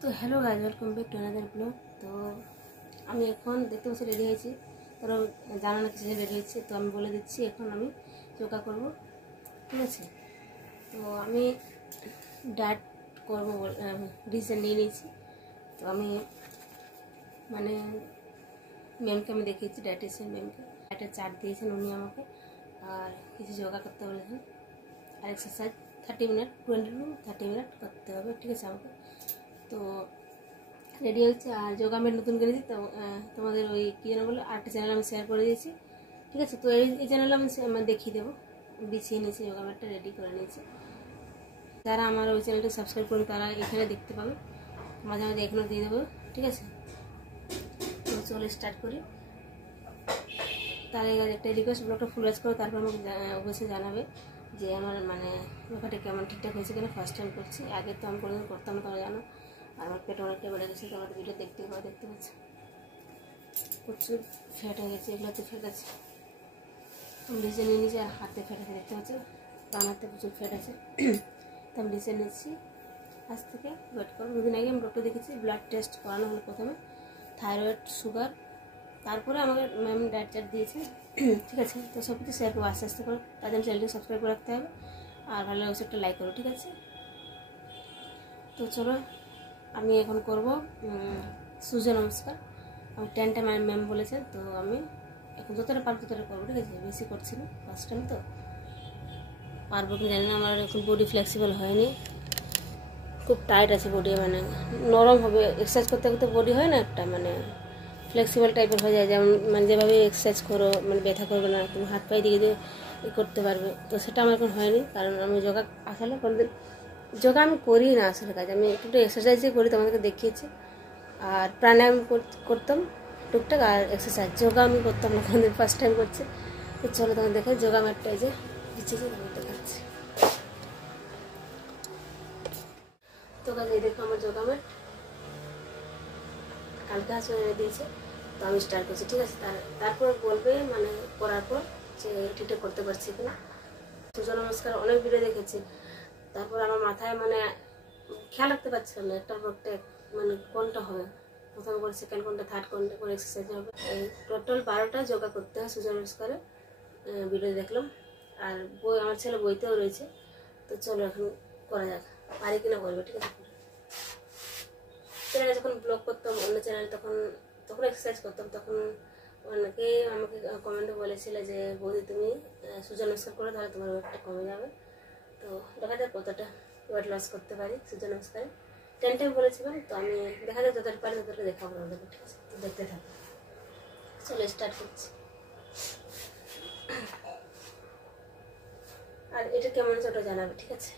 তো hello guys, welcome back to another blog. তো আমি এখন দেখতে পাচ্ছি রেডি হয়েছি, কারণ জানা না কিছু রেডি হয়েছে। তো আমি বলে দিচ্ছি এখন আমি যোগা করব, ঠিক আছে। তো আমি ডায়েট করবো ডিসিশন নিয়ে নিয়েছি। তো আমি মানে ম্যামকে আমি দেখিয়েছি, ডায়েটিশিয়ান ম্যামকে একটা চার্ট দিয়েছেন উনি আমাকে, আর কিছু যোগা করতে বলেছেন, আর এক্সারসাইজ 30 মিনিট 20 টু 30 মিনিট করতে হবে, ঠিক আছে আমাকে। তো রেডি হচ্ছে। আর যোগা আমি নতুন করেছি, তো তোমাদের ওই কী যেন বলে আরেকটা চ্যানেল আমি শেয়ার করে দিয়েছি, ঠিক আছে। তো এই চ্যানেলে আমি দেখিয়ে দেবো, বিছিয়ে নিয়েছি যোগা ম্যাটটা, রেডি করে নিয়েছি। যারা আমার ওই চ্যানেলটা সাবস্ক্রাইব করবে তারা এখানে দেখতে পাবে, মাঝে মাঝে এখানেও দিয়ে দেবো, ঠিক আছে। তো চলে স্টার্ট করি। তার আগে একটা রিকোয়েস্ট, ব্লগটা ফুল ওয়াচ করো, তারপর আমাকে অবশ্যই জানাবে যে আমার মানে ব্যাপারটা কেমন ঠিকঠাক হয়েছে কিনা। ফার্স্ট টাইম করছি, আগে তো আমি কোনোদিন করতাম না, তোমরা জানো। আর আমার পেট অনেকটা বেড়ে গেছে, তোমাদের ভিডিও দেখতে পাচ্ছি প্রচুর ফ্যাট হয়ে গেছে, এগুলোতে ফ্যাট আছে। আমি ডিসে নিয়ে নিয়েছি, আর হাতে ফ্যাট আছে দেখতে পাচ্ছি, বাম হাতে প্রচুর ফ্যাট আছে। তো আমি ডিসে নিচ্ছি, আজ থেকে ওয়েট করো। দুদিন আগে আমি ডক্টর দেখেছি, ব্লাড টেস্ট করানো হলো প্রথমে, থাইরয়েড, সুগার, তারপরে আমাকে ম্যাম ডায়েট চার্ট দিয়েছে, ঠিক আছে। তো সব কিছু শেয়ার করবো আস্তে আস্তে করে, তার জন্য চ্যানেলটি সাবস্ক্রাইব করে রাখতে হবে, আর ভালো লাগছে একটা লাইক করো, ঠিক আছে। তো চলো আমি এখন করব সূর্য নমস্কার। আমি 10টা ম্যাম বলেছেন, তো আমি এখন যতটা পারবো ততটা করবো, ঠিক আছে। বেশি করছি না, ফার্স্ট টাইম তো পারবো কি জানি না, আমার এখন বডি ফ্লেক্সিবল হয়নি, খুব টাইট আছে বডি, মানে নরম হবে। এক্সারসাইজ করতে করতে বডি হয় না একটা মানে ফ্লেক্সিবল টাইপের হয়ে যায়, যেমন মানে যেভাবে এক্সারসাইজ করো মানে ব্যথা করবে না, তুমি হাত পায়ে দিকে দিয়ে করতে পারবে। তো সেটা আমার এখন হয়নি, কারণ আমি যোগা আসলে কোনোদিন যোগা আমি করি না আসলে কাজ, আমি একটু এক্সারসাইজই করি, তোমাদেরকে দেখিয়েছি। আর প্রাণায়াম করতাম টুকটাক, আর এক্সারসাইজ, যোগা আমি করতাম না কোনোদিন, ফার্স্ট টাইম করছি। তো চলো তোমাকে দেখে যোগা ম্যাটটা যে বিছিয়েছি তোমাকে দেখাচ্ছি। তো কাজ এই দেখো আমার যোগা ম্যাট, কালকে হাসপাতালে দিয়েছে। তো আমি স্টার্ট করছি, ঠিক আছে। তারপর বলবে মানে করার পর যে ঠিকঠাক করতে পারছি কিনা। সূর্য নমস্কার অনেক ভিডিও দেখেছি, তারপর আমার মাথায় মানে খেয়াল রাখতে পারছিলাম না একটার পর একটা, মানে কোনটা হবে, প্রথম করে সেকেন্ড কোনটা, থার্ড কোনটা করে এক্সারসাইজ হবে। এই টোটাল 12টা যোগা করতে হয় সূর্য নমস্কারে, ভিডিও দেখলাম। আর বই আমার ছেলে বইতেও রয়েছে। তো চলো এখন করা যাক, পারি কিনা বলবে, ঠিক আছে। চ্যানেলে যখন ব্লগ করতাম অন্য চ্যানেলে, তখন এক্সারসাইজ করতাম, তখন অনেকে আমাকে কমেন্টে বলেছিল যে বৌদি তুমি সূর্য নমস্কার করো, তাহলে তোমার ওয়েটটা কমে যাবে। তো দেখা যাক কতটা ওয়েট লস করতে পারি সূর্য নমস্কারে। 10 টাইম বলেছিলাম, তো আমি দেখা যাক যতটা পারি ততটা দেখাবো আমাদেরকে, ঠিক আছে। তো দেখতে থাকো, চলো স্টার্ট করছি। আর এটা কেমন আছে ওটা জানাবে, ঠিক আছে।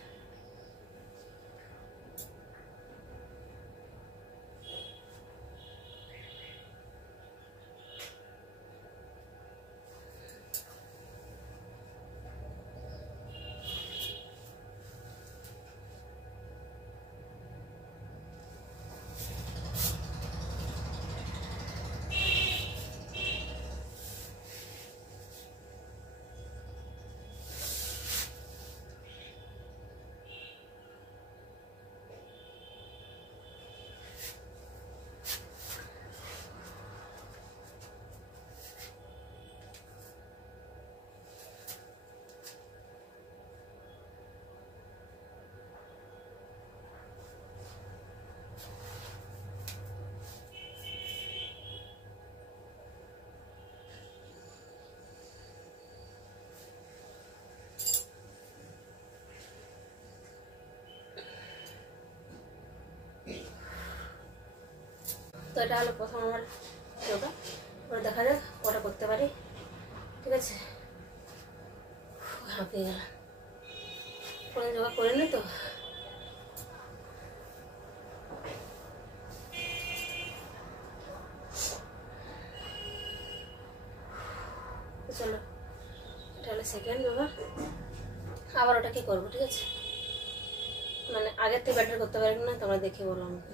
তো এটা হলো প্রথম আমার যোগা, ওরা দেখা যাক কটা করতে পারি, ঠিক আছে। হাঁপিয়ে গেলাম, কোনো যোগা করে নি তো। চলো এটা হলো সেকেন্ড যোগা, আবার ওটা কি করবো, ঠিক আছে। মানে আগের থেকে ব্যাটার করতে পারি না, তোমরা দেখে বলো আমাকে।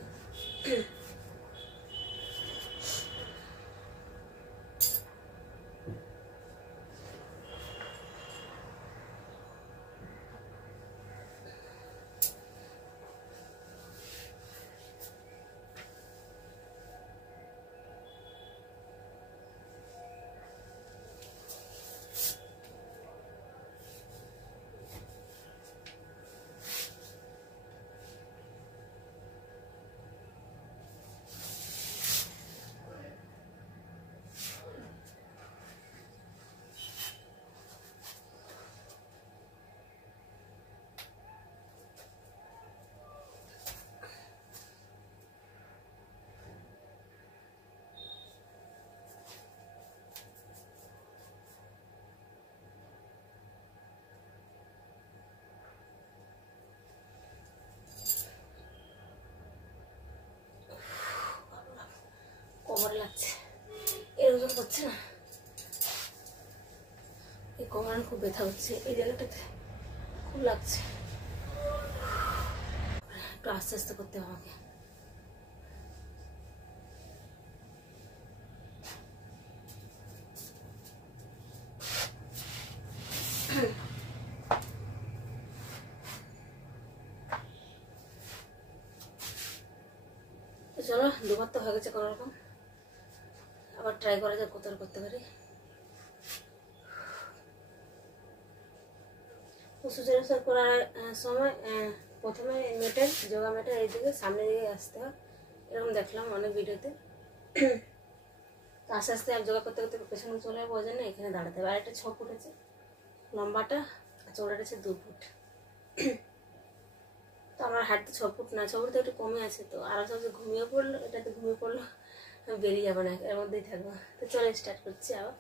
কোমরে লাগছে, এরকম করছে না, এই কোমরে খুব ব্যথা হচ্ছে, এই জায়গাটাতে খুব লাগছে, একটু আস্তে আস্তে করতে হবে আমাকে। চলো, দুবার তো হয়ে গেছে কোনো রকম, আবার ট্রাই করা যাক কত করতে পারি। সূচনা করার সময় প্রথমে মেটের যোগা মেটের এইদিকে সামনের দিকে আসতে হয়, এরকম দেখলাম অনেক ভিডিওতে। তো আস্তে আস্তে যোগা করতে করতে পেছনে চলে যাবো, ওই জন্য এখানে দাঁড়াতে হবে। আর একটা 6 ফুট আছে লম্বাটা, আর চৌড়াটা আছে 2 ফুট। তো আমার হাইট তো 6 ফুট না, 6 ফুট তো একটু কমে আছে। তো আর সব ঘুমিয়ে পড়লো, এটাতে ঘুমিয়ে পড়লো, বেরিয়ে যাবো না, এর মধ্যেই থাকবো। তো চলো স্টার্ট করছি আবার।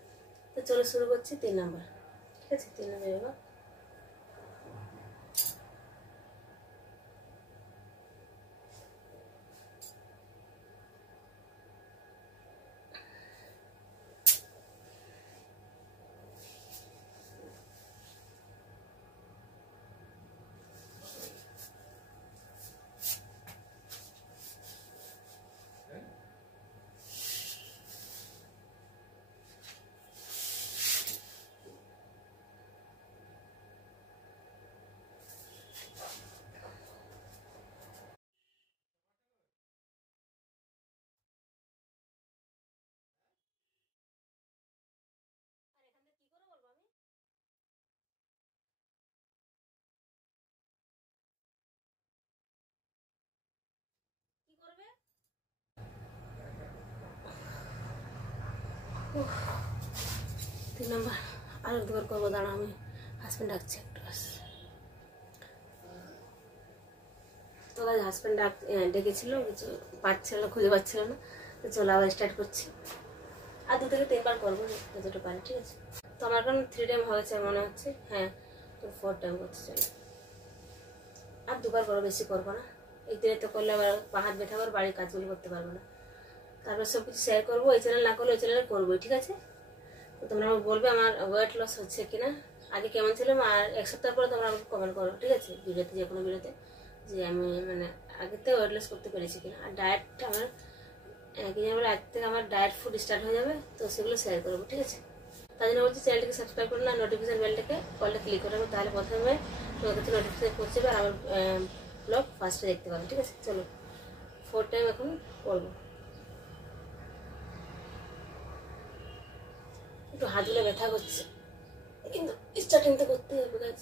তো চলো শুরু করছি 3 নম্বর, ঠিক আছে? 3 নম্বর যোগা। তিন নম্বর আর একবার করবো, দাঁড়া, আমি হাজব্যান্ড ডাকছি একটু। তো হাজব্যান্ড ডেকেছিল, কিছু পাচ্ছিল না, খুঁজে পাচ্ছিল না। তো চলো আবার স্টার্ট করছি, আর 2 থেকে 3 বার করবো যতটা পারি, ঠিক আছে? তো আমার এখন 3 টাইম হয়েছে মনে হচ্ছে, হ্যাঁ, তো 4 টাইম করছি। চলো আর 2 বার করবো, বেশি করবো না। এই 3 তো করলে আবার পা হাত ব্যথা করে বাড়ির কাজগুলো করতে পারবো না। তারপর সব কিছু শেয়ার করবো, এই চ্যানেল না করলে ওই চ্যানেলে করবোই, ঠিক আছে? তো তোমরা আমাকে বলবে আমার ওয়েট লস হচ্ছে কিনা, আগে কেমন ছিলাম, আর 1 সপ্তাহ পরে তোমরা আমাকে কমেন্ট করো, ঠিক আছে? ভিডিওতে, যে কোনো ভিডিওতে, যে আমি মানে আগের থেকে ওয়েট লস করতে পেরেছি কিনা। আর ডায়েটটা আমার কি জানি বলে, আজ থেকে আমার ডায়েট ফুড স্টার্ট হয়ে যাবে, তো সেগুলো শেয়ার করবো, ঠিক আছে? তার জন্য বলছি চ্যানেলটিকে সাবস্ক্রাইব করুন, আর নোটিফিকেশন বেলটাকে কলটা ক্লিক করে রাখবো, তাহলে প্রথমে তোমার কাছে নোটিফিকেশন পৌঁছে যাবে, আর আমার ব্লগ ফার্স্টে দেখতে পাবে, ঠিক আছে? চলো 4 টাইম এখন করবো। একটু হাতগুলো ব্যথা করছে, কিন্তু স্টার্টিং তো করতেই হবে কাজ।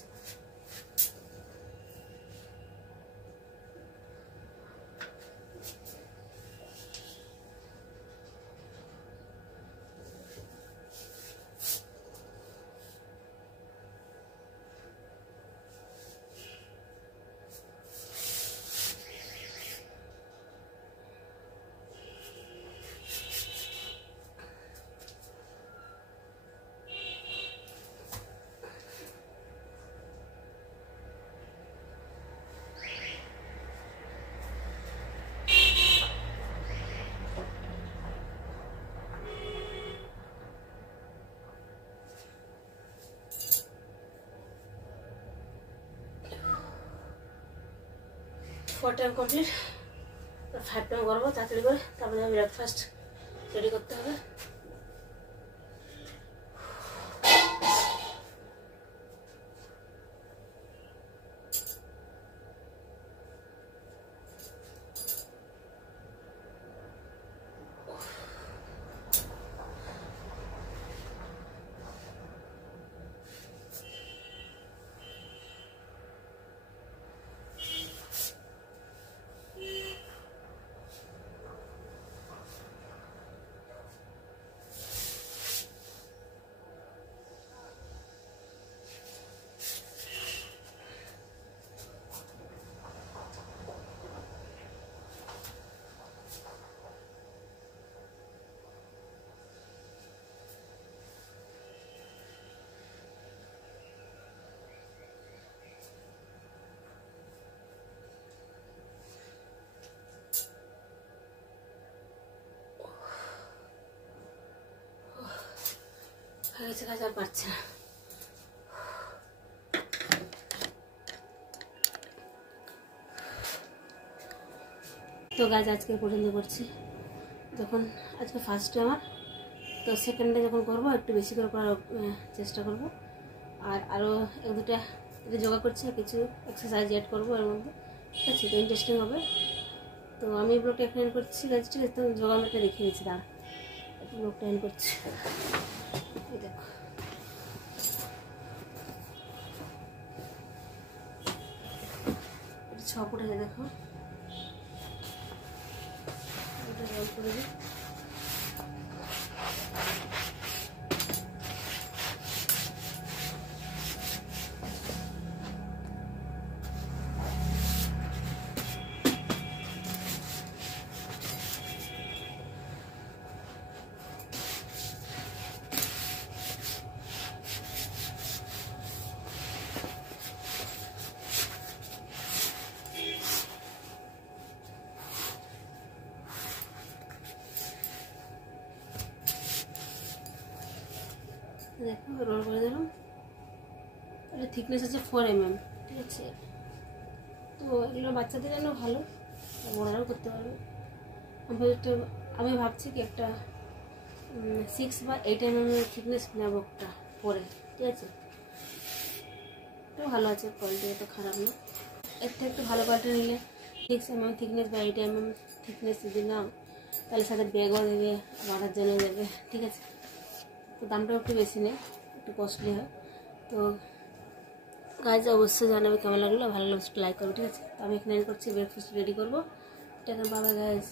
फोर टाइम कमप्लीट, 5 टाइम करबो ताড়াতাড়ি করে, তারপরে ব্রেকফাস্ট রেডি করতে হবে। গেছে, কাজ আর পারছে না। তো গাছ আজকে পর্যন্ত করছি, যখন আজকে ফার্স্টে আমার, তো সেকেন্ডে যখন করবো একটু বেশি করে করার চেষ্টা করব। আর আরও এক দুটা যোগা করছি, আর কিছু এক্সারসাইজ অ্যাড করবো এর মধ্যে, ঠিক আছে? তো ইন্টারেস্টিং হবে। তো আমি ব্লগটা এখানে এন্ড করছি গাছ, ঠিক আছে? তো যোগা আমি একটা দেখিয়ে দিচ্ছি, দাঁড়া ব্লগটা এন্ড করছি। এই দেখো, এটা 6 ফুট আছে, দেখো এটা জল করে দিই। দেখো রোল করে দিলাম। এটা থিকনেস আছে 4 mm, ঠিক আছে? তো এগুলো বাচ্চাদের জন্য ভালো, বড়রাও করতে পারবে। আমি ভাবছি কি একটা 6 বা 8 mm থিকনেস নেবো একটা পরে, ঠিক আছে? তো ভালো আছে, কোয়ালিটি তো খারাপ না। এর থেকে একটু ভালো কোয়ালিটি নিলে 6 mm থিকনেস বা 8 mm থিকনেস যদি নাও, তাহলে সাথে ব্যাগও দেবে, বাঁধার জন্য দেবে, ঠিক আছে? তো দামটাও একটু বেশি নেই, একটু কস্টলি হয়। তো গাইজ অবশ্যই জানাবে কেমন লাগলো, ভালো লাগলে লাইক করো, ঠিক আছে? তো আমি এখানে করছি, ব্রেকফাস্ট রেডি করবো। Tata, bye bye guys.